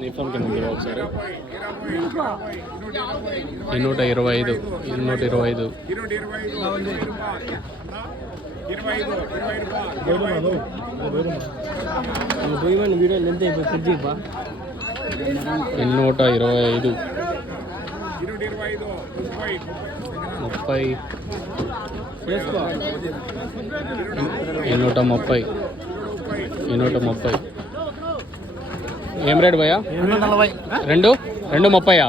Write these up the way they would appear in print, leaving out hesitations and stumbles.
నీ ఫోన్ కింద ఒకసారి 125 125 125 30 130 ఏం రేట్ భయ్యా? 230.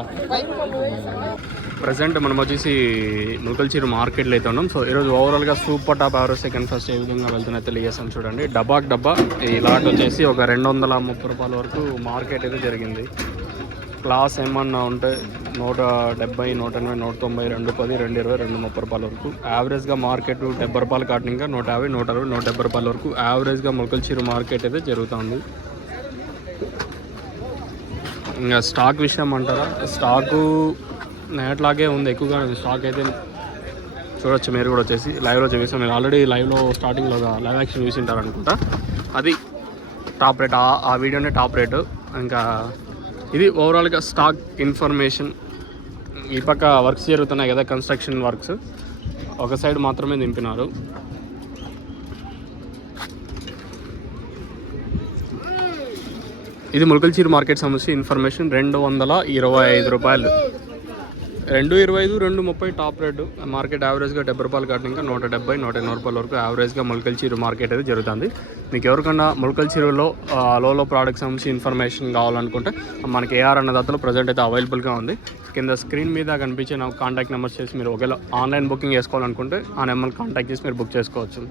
ప్రజెంట్ మనం వచ్చేసి ముల్కల్చీరు మార్కెట్లో అయితే ఉన్నాం. సో ఈరోజు ఓవరాల్గా సూపర్ టాప్ ఎవరో సెకండ్ ఫస్ట్ ఏ విధంగా వెళ్తున్నాయి తెలియజేస్తాను చూడండి. డబ్బా ఈ లాట్ వచ్చేసి ఒక 230 రూపాయల వరకు మార్కెట్ అయితే జరిగింది. క్లాస్ ఏమన్నా ఉంటే 170, 180, 190, 210, 220, 230 రూపాయల వరకు యావరేజ్గా మార్కెట్ 70 రూపాయలు కాటిన ఇంకా 150, 160, 170 రూపాయల వరకు యావరేజ్గా ముల్కల్చీరు మార్కెట్ అయితే జరుగుతుంది. ఇంకా స్టాక్ విషయం అంటారా, స్టాకు నేట్లాగే ఉంది, ఎక్కువగా స్టాక్ అయితే చూడొచ్చు. మీరు కూడా వచ్చేసి లైవ్లో చూపిస్తాం. మీరు ఆల్రెడీ లైవ్లో స్టార్టింగ్లో లైవ్ యాక్షన్ చూసింటారు అనుకుంటా. అది టాప్ రేట్, ఆ వీడియోనే టాప్ రేటు. ఇంకా ఇది ఓవరాల్గా స్టాక్ ఇన్ఫర్మేషన్. ఈ పక్క వర్క్స్ జరుగుతున్నాయి కదా, కన్స్ట్రక్షన్ వర్క్స్, ఒక సైడ్ మాత్రమే దింపినారు. ఇది ముల్కల్చీరు మార్కెట్ సంబంధించి ఇన్ఫర్మేషన్. 225 రూపాయలు, 225, 230 టాప్ రేటు. మార్కెట్ యావరేజ్గా 70 రూపాయలు కాదు, ఇంకా 170, 180 రూపాయల వరకు యావరేజ్గా ముల్కల్చీరు మార్కెట్ అయితే జరుగుతుంది. మీకు ఎవరికన్నా ముల్కల్చీరులో లో ప్రోడక్ట్స్ సంబంధించి ఇన్ఫర్మేషన్ కావాలనుకుంటే మనకి ఏఆర్ అన్నదాతలో ప్రజెంట్ అయితే అవైలబుల్గా ఉంది. కింద స్క్రీన్ మీద కనిపించే నాకు కాంటాక్ట్ నెంబర్స్ చేసి మీరు ఒకవేళ ఆన్లైన్ బుకింగ్ చేసుకోవాలనుకుంటే ఆ నెంబర్ కాంటాక్ట్ చేసి మీరు బుక్ చేసుకోవచ్చు.